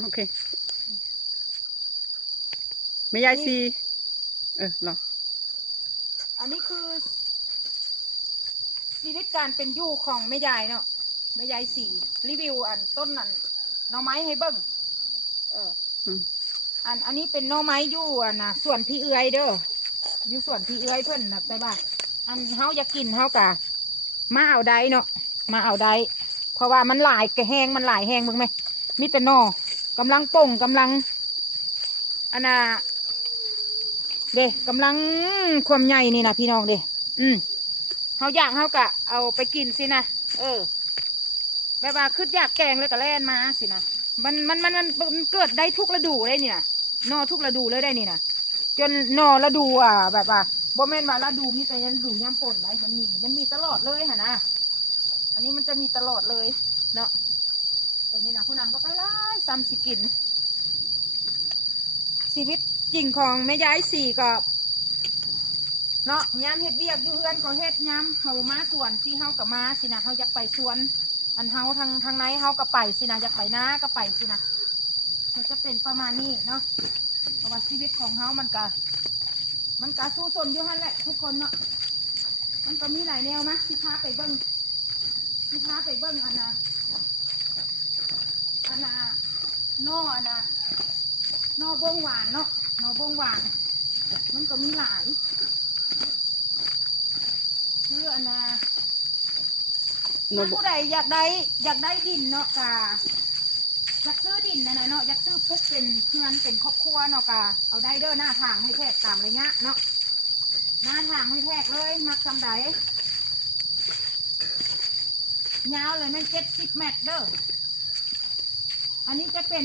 โอเคไม่ยายซีลองอันนี้คือชีวิตการเป็นอยู่ของแม่ยายเนาะแม่ยายสี่รีวิวอันต้นนั่นหน่อไม้ให้เบิ้งอันนี้เป็นหน่อไม้อยู่ส่วนพี่เอื้อยเด้ออยู่ส่วนพี่เอื้อยเพิ่นนะแต่ว่าอันเฮาอยากกินเฮากะมาเอาได้เนาะมาเอาได้เพราะว่ามันหลายกระแหงมันหลายแหงเบิ่งไหมมีแต่หน่อกำลังป่งกำลังเด้กำลังความใหญ่นี่นะพี่น้องเด้เฮาอยากเฮากะเอาไปกินสินะแบบว่าคืออยากแกงเลยกะแล่นมาสินะมันเกิดได้ทุกฤดูได้นี่นะนอทุกฤดูเลยได้นี่นะจนนอฤดูแบบว่าบ่แม่นว่าฤดูมีแต่ฤดูย่ำฝนได้มันมีตลอดเลยค่ะนะอันนี้มันจะมีตลอดเลยเนาะตัวนี้นะผู้นางก็ไปไล่ซ้ำสิกินชีวิตจริงของแม่ยายสี่ก็เนาะย้ำเฮ็ดเวียกอยู่เฮือนก็เฮ็ดย้ำเฮามาสวนที่เฮากับมาสินะเฮาอยากไปสวนอันเฮาทางไหนเฮาก็ไปสินะอยากไปนาก็ไปสินะมันจะเป็นประมาณนี้เนาะเพราะว่าชีวิตของเฮามันก็สู้สนอยู่หั่นแหละทุกคนเนาะมันก็มีหลายแนวนะที่พาไปเบิ้งนอบ้งหวานเนาะนอบ้งหวานมันก็มีหลายคือถ้าผู้ใดอยากได้ดินเนาะกะอยากซื้อดินนะเนาะอยากซื้อปุ๊บเป็นเงินเป็นครอบครัวเนาะกะเอาได้เด้อหน้าทางให้แทกตามระยะเนาะหน้าทางให้แทกเลยมักทำไดยาวเลยมัน70 เมตรเด้ออันนี้จะเป็น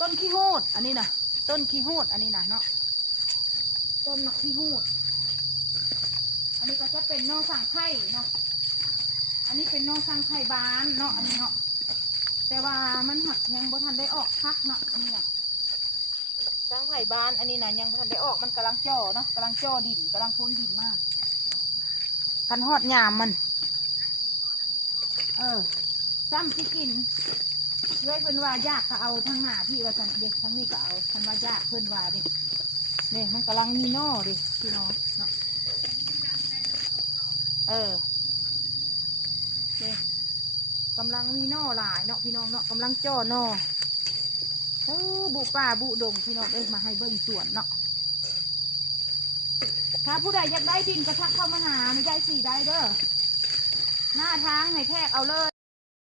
ต้นขี้หูดอันนี้นะต้นขี้หูดอันนี้นะเนาะต้นขี้หูดอันนี้ก็จะเป็นนอสังไข่เนาะอันนี้เป็นนอสังไข่บานเนาะอันนี้เนาะแต่ว่ามันหักยังบ่ทันได้ออกพักเนาะนี่นะสังไข่บานอันนี้นะยังบ่ทันได้ออกมันกำลังจ่อเนาะกำลังจ่อดินกำลังพูนดินมากคันหอดยามมันซ้ำที่กินเลยเป็นว่ายากก็เอาทั้งหน้าที่ว่าจันเด็กทั้งนี้ก็เอาทันว่ายากเพื่อนว่าดิเนี่ยมันกำลังมีนอดิพี่น้องเนาะเนี่ยกำลังมีนอหลายเนาะพี่น้องเนาะกำลังจ่อนอบุป่าบุดงพี่น้องมาให้เบิ้งสวนเนาะถ้าผู้ใดอยากได้ดินก็ทักเข้ามาหาไม่ได้สี่ได้เด้อหน้าทางให้แทกเอาเลย